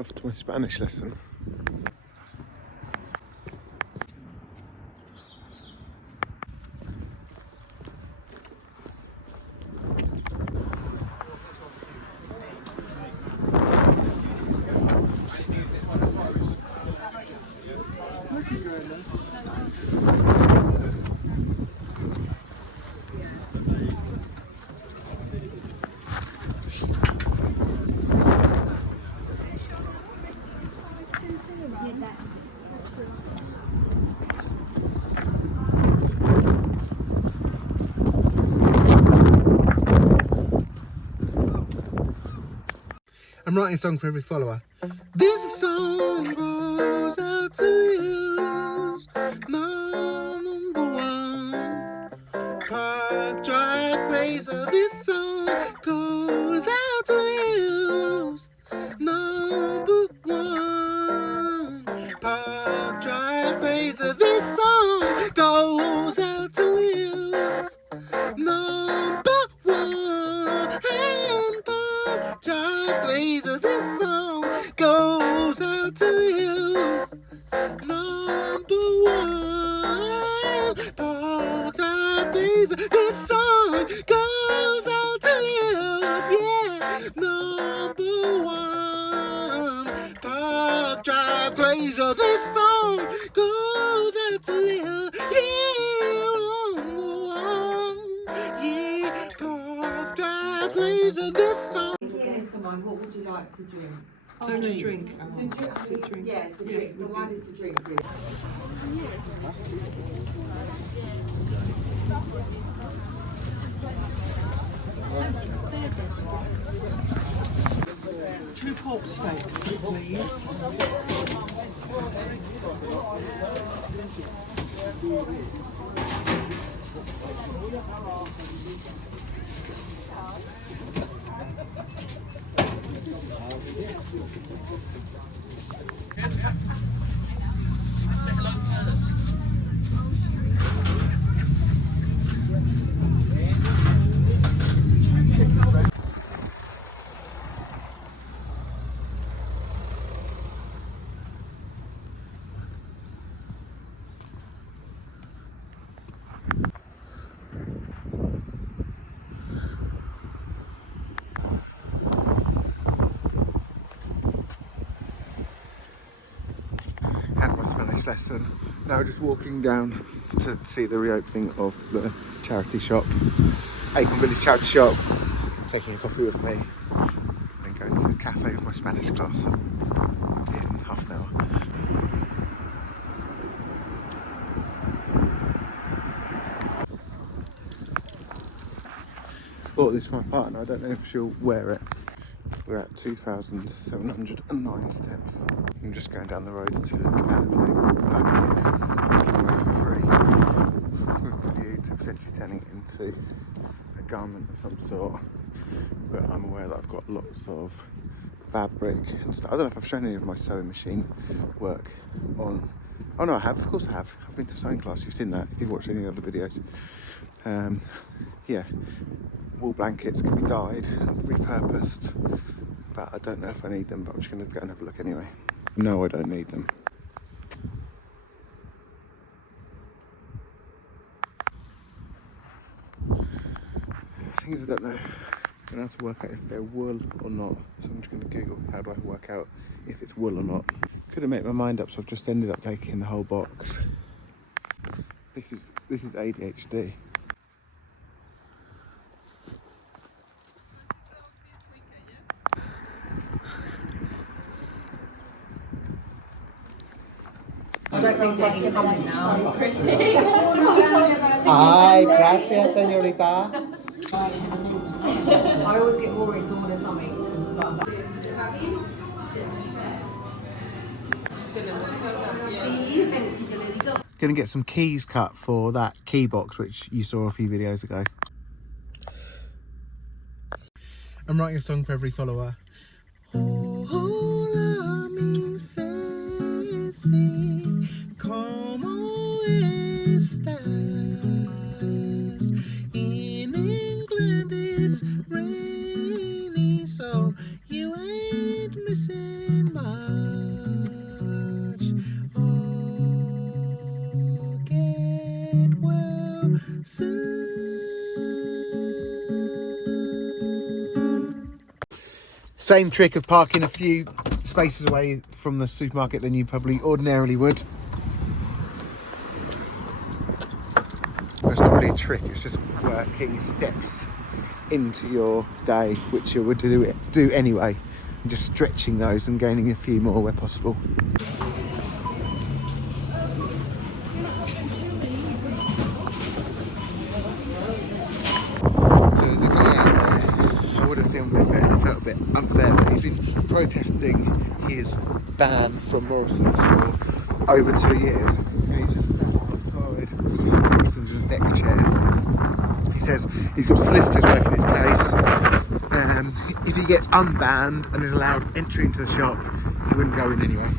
off to my Spanish lesson. I'm writing a song for every follower. This song goes out to you, number one. Park Drive Blazer. This song goes out to you, number one. Park Drive Blazer. This song goes out to you, number one. And Park Drive Blazer. This song goes out to you, number one. Park Drive Blazer. This song goes out to you, yeah, number one. Park Drive Blazer. This song goes out to you, yeah, number one. Yeah, Park Drive Blazer. This song. What would you like to drink? To drink. Yeah, to drink. The wine is to drink. Two pork steaks, please. Had my Spanish lesson. Now we're just walking down to see the reopening of the charity shop, Aiken Village charity shop. Taking a coffee with me and going to the cafe with my Spanish class in half an hour. Bought this for my partner. I don't know if she'll wear it. We're at 2,709 steps. I'm just going down the road to look at a blanket given away for free, with the view to potentially turning it into a garment of some sort. But I'm aware that I've got lots of fabric and stuff. I don't know if I've shown any of my sewing machine work on. Oh no, I have. Of course I have. I've been to sewing class. You've seen that if you've watched any other videos. Yeah, wool blankets can be dyed and repurposed, but I don't know if I need them. But I'm just going to go and have a look anyway. No, I don't need them. Things I don't know. I don't know how to work out if they're wool or not. So I'm just going to Google how do I work out if it's wool or not. Couldn't make my mind up, so I've just ended up taking the whole box. This is ADHD. I don't think Eddie's coming now. Pretty. Ay, gracias, señorita. I always get worried to order something. Gonna get some keys cut for that key box which you saw a few videos ago. I'm writing a song for every follower. ¿Cómo estás? In England it's rainy, so you ain't missing much. Same trick of parking a few spaces away from the supermarket than you probably ordinarily would. Well, it's not really a trick, it's just working steps into your day, which you would do anyway, and just stretching those and gaining a few more where possible. So there's a guy out there, I would have filmed it, but I felt a bit unfair, but he's been protesting his ban from Morrison's for over 2 years. And he's just sat outside Morrison's in a deck chair. He says he's got solicitors working his case. If he gets unbanned and is allowed entry into the shop, he wouldn't go in anyway.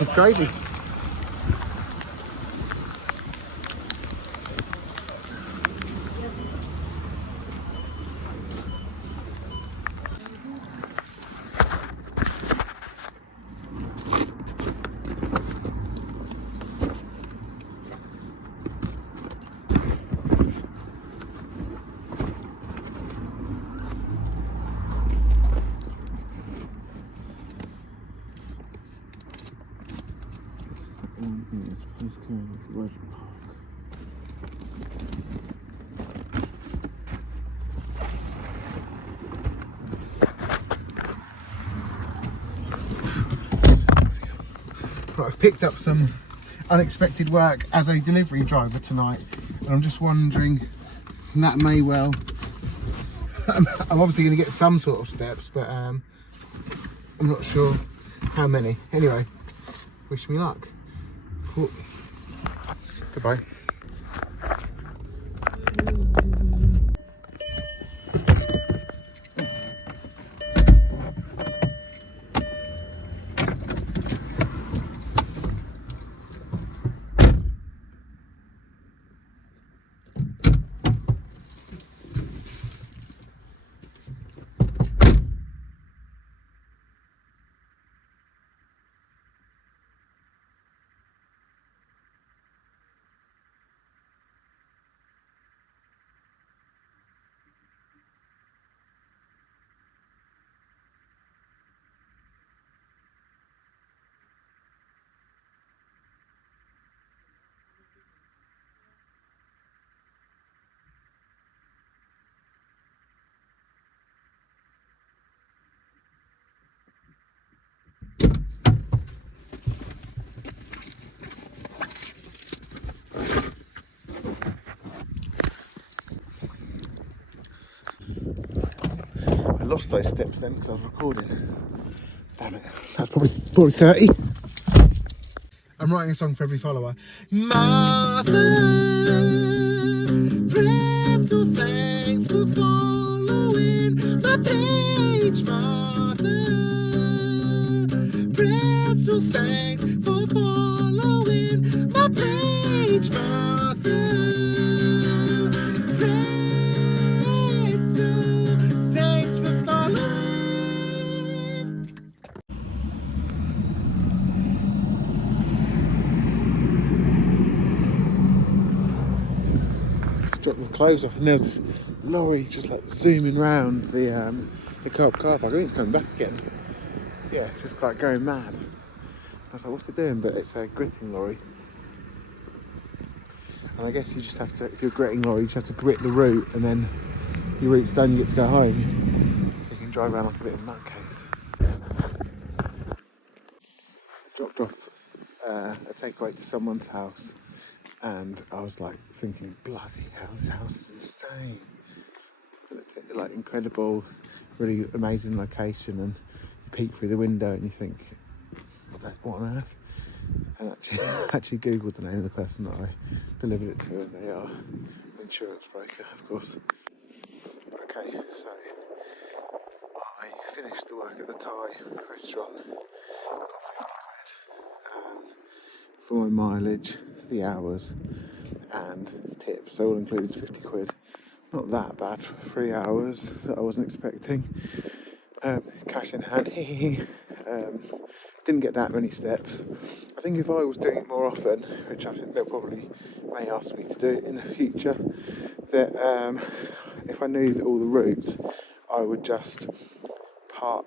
It's crazy. Right, I've picked up some unexpected work as a delivery driver tonight, and I'm just wondering, and that may well, I'm obviously going to get some sort of steps, but I'm not sure how many. Anyway, wish me luck. Cool. Goodbye. I lost those steps then because I was recording. Damn it, that's probably 30. I'm writing a song for every follower. Martha, pretzel, thanks for following my page. Martha, pretzel, thanks for following my page. Martha, pretzel, thanks for following. Dropped my clothes off, and there was this lorry just like zooming round the car park. I think it's coming back again. Yeah, it's just like going mad. I was like, what's it doing? But it's a gritting lorry. And I guess you just have to, if you're gritting lorry, you just have to grit the route, and then your route's done, you get to go home. So you can drive around like a bit of a nutcase. I dropped off a takeaway to someone's house. And I was like thinking, bloody hell, this house is insane. Like incredible, really amazing location, and peek through the window and you think, what on earth? And actually googled the name of the person that I delivered it to, and they are an insurance broker, of course. Okay, so I finished the work at the Thai restaurant, got 50 quid for my mileage, the hours and tips, so all included 50 quid. Not that bad for 3 hours that I wasn't expecting. Cash in hand, didn't get that many steps. I think if I was doing it more often, which I think they'll probably may ask me to do it in the future, that if I knew all the routes, I would just park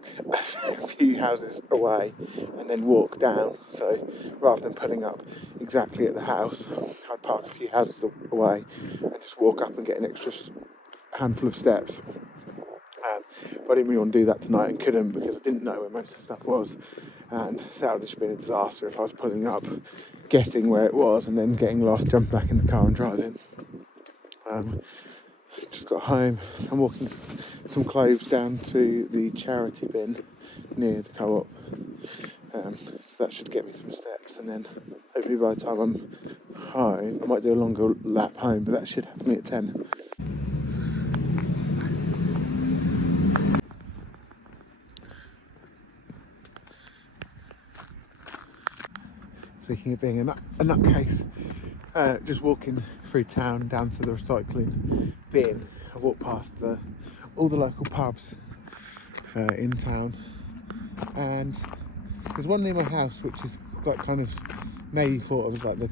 a few houses away and then walk down. So rather than pulling up exactly at the house, I'd park a few houses away and just walk up and get an extra handful of steps. But I didn't really want to do that tonight and couldn't, because I didn't know where most of the stuff was, and that would have just been a disaster if I was pulling up, guessing where it was, and then getting lost, jump back in the car and driving. Just got home. I'm walking some clothes down to the charity bin near the co-op. So that should get me some steps, and then hopefully by the time I'm home, I might do a longer lap home, but that should have me at 10. Speaking of being a nutcase, just walking through town down to the recycling bin, I walked past all the local pubs in town, and there's one near my house which is like kind of maybe thought of as like the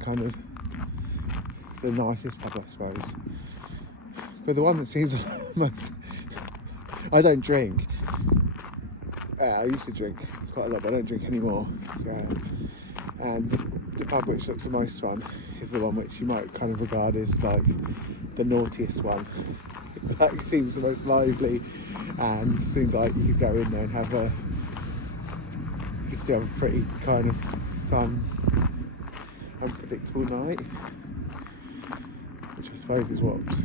nicest pub, I suppose, but the one that seems most, I don't drink. I used to drink quite a lot, but I don't drink anymore. And the pub which looks the most fun is the one which you might kind of regard as like the naughtiest one. That seems the most lively, and seems like you could go in there and you could still have a pretty kind of fun, unpredictable night, which I suppose is what's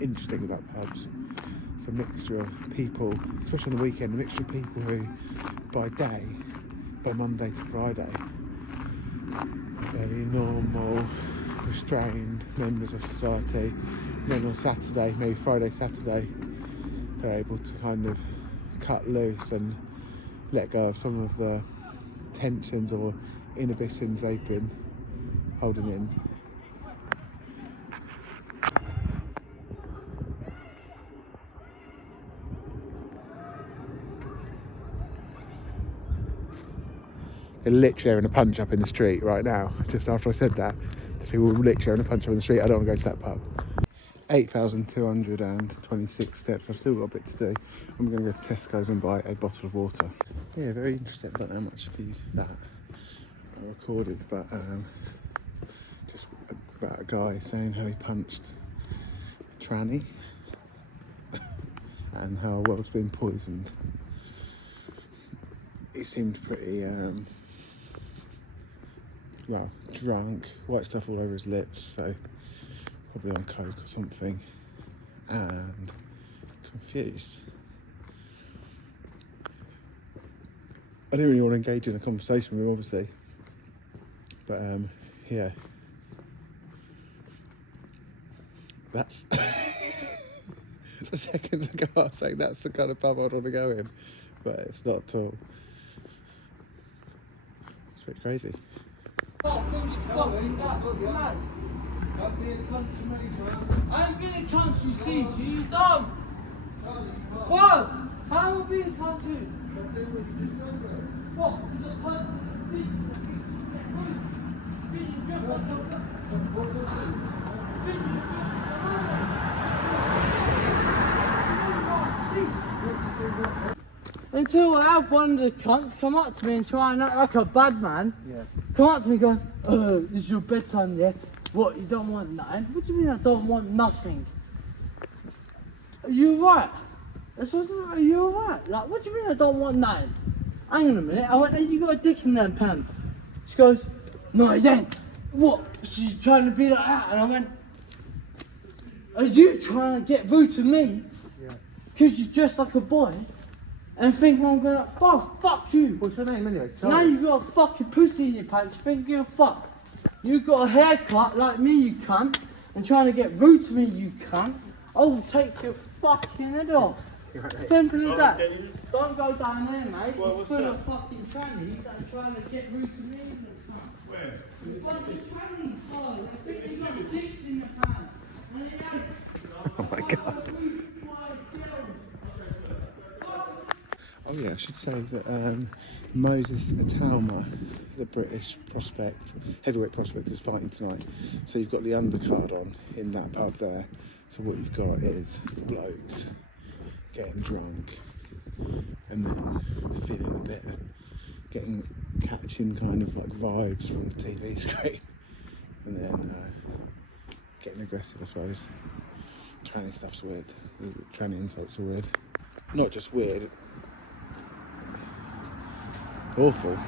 interesting about pubs. It's a mixture of people, especially on the weekend, a mixture of people who by day, by Monday to Friday, fairly normal, restrained members of society. And then on Saturday, maybe Friday, Saturday, they're able to kind of cut loose and let go of some of the tensions or inhibitions they've been holding in. They're literally having a punch up in the street right now. Just after I said that, there's people literally having a punch up in the street. I don't want to go to that pub. 8,226 steps. I've still got a bit to do. I'm going to go to Tesco's and buy a bottle of water. Yeah, very interesting. I don't know how much of that I recorded, but just about a guy saying how he punched a tranny and how our world's been poisoned. He seemed pretty drunk, white stuff all over his lips, so probably on coke or something, and confused. I didn't really want to engage in a conversation with him, obviously, but yeah, that's the seconds ago I was saying that's the kind of pub I'd want to go in, but it's not at all. It's pretty crazy. I'm being a country seat, you dumb! What? How am I being a country? What? Until I have one of the cunts come up to me and try and act like a bad man. Yeah. Come up to me going, oh, this is your bedtime, yeah? What, you don't want nothing? What do you mean I don't want nothing? Are you right? Are you alright? Like, what do you mean I don't want nothing? Hang on a minute, I went, hey, you got a dick in them pants. She goes, no, I don't. What? She's trying to be like that. And I went, are you trying to get rude to me? Yeah. Because you're dressed like a boy? And thinking I'm gonna, oh, fuck you. What's your name anyway? Now you got a fucking pussy in your pants, thinking of fuck. You got a haircut like me, you cunt, and trying to get rude to me, you cunt. I'll take your fucking head off. Simple as that. Don't go down there, mate. Well, it's full of fucking trannies that are trying to get rude to me. Where? Fucking trannies, oh, they think they got dicks in the pants. Oh my god. I'm yeah, I should say that Moses Atauma, the British heavyweight prospect, is fighting tonight. So you've got the undercard on in that pub there. So what you've got is blokes getting drunk and then feeling a bit, catching kind of like vibes from the TV screen, and then getting aggressive, I suppose. Tranny stuff's weird. The tranny insults are weird. Not just weird, awful.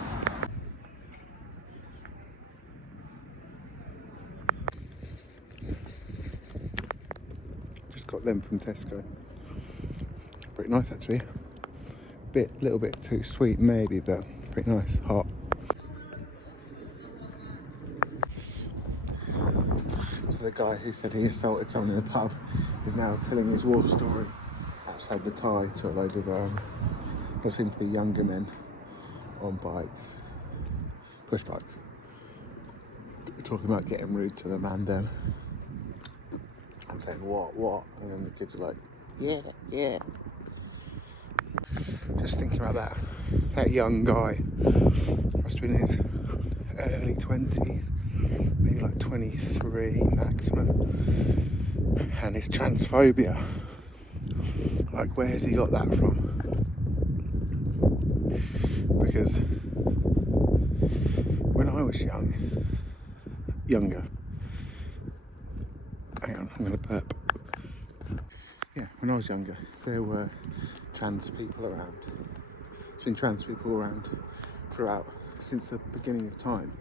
Just got them from Tesco. Pretty nice actually. Little bit too sweet maybe, but pretty nice, hot. So the guy who said he assaulted someone in the pub is now telling his war story outside the tie to a load of what seem to be younger men on bikes, push bikes, talking about getting rude to the man then. I'm saying what, and then the kids are like, yeah. Just thinking about that young guy, must have been in his early 20s, maybe like 23 maximum, and his transphobia. Like, where has he got that from? Because when I was younger, hang on, I'm going to burp. Yeah, when I was younger, there were trans people around. There's been trans people around throughout, since the beginning of time.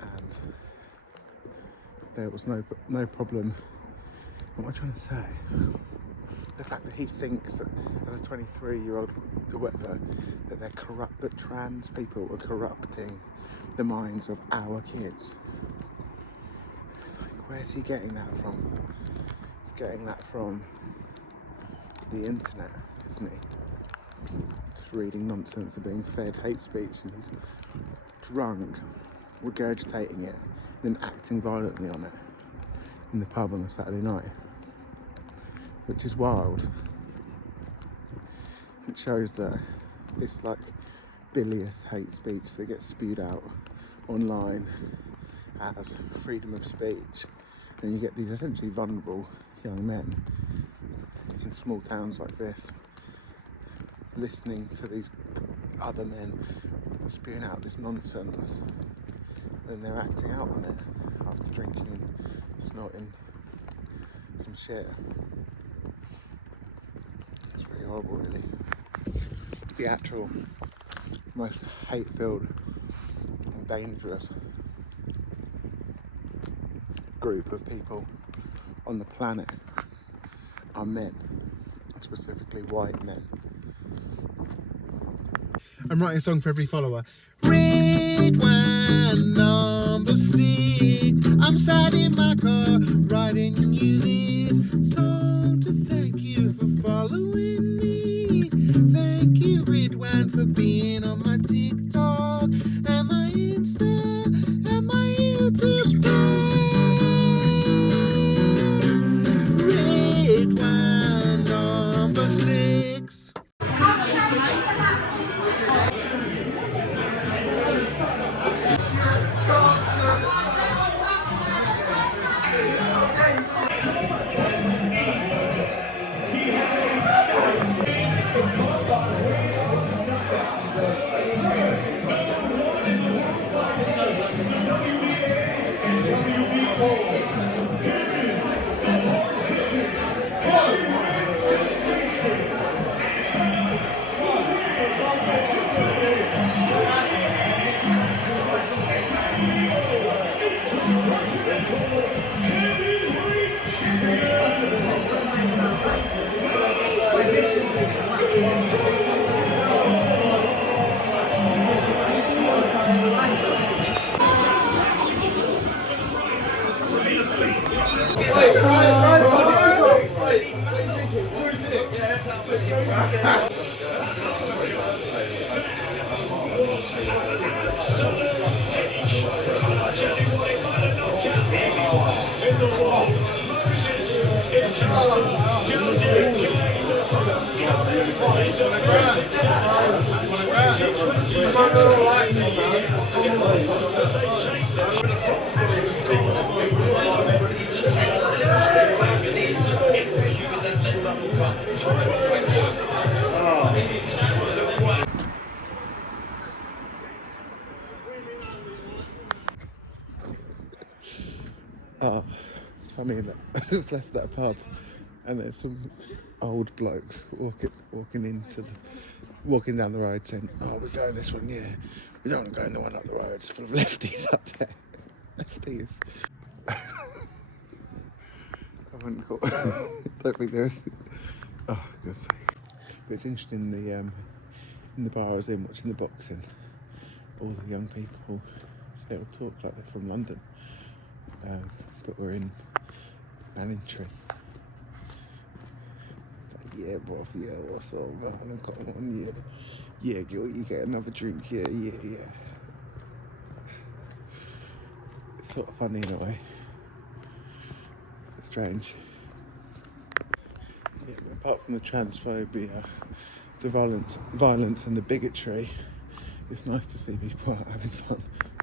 And there was no problem. What am I trying to say? The fact that he thinks that as a 23-year-old or whatever, that trans people are corrupting the minds of our kids. Like, where's he getting that from? He's getting that from the internet, isn't he? Just reading nonsense and being fed hate speech, and he's drunk, regurgitating it, then acting violently on it in the pub on a Saturday night, which is wild. It shows that this like bilious hate speech that gets spewed out online as freedom of speech, then you get these essentially vulnerable young men in small towns like this listening to these other men spewing out this nonsense, and they're acting out on it after drinking and snorting some shit. It's pretty horrible, really. The actual most hate-filled and dangerous group of people on the planet are men, specifically white men. I'm writing a song for every follower. Red wine number 6. I'm sat in my car writing you this song to thank you for following me. Thank you, Red Wine, for being on my TikTok and my Insta and my YouTube page. Red wine number 6. Oh, it's funny that I just left that pub and there's some old blokes walking down the road saying, oh, we're going this one, yeah. We don't want to go in the one up the road, it's full of lefties up there. Lefties. I wouldn't call don't think there's oh God's sake. But it's interesting in the bar I was in watching the boxing, all the young people, they all talk like they're from London. But we're in Manningtree. It's like, yeah, bro, yeah, what's up, man? Come on, yeah. Yeah, girl, you get another drink, yeah. It's sort of funny in a way. It's strange. Yeah, but apart from the transphobia, the violence and the bigotry, it's nice to see people out having fun.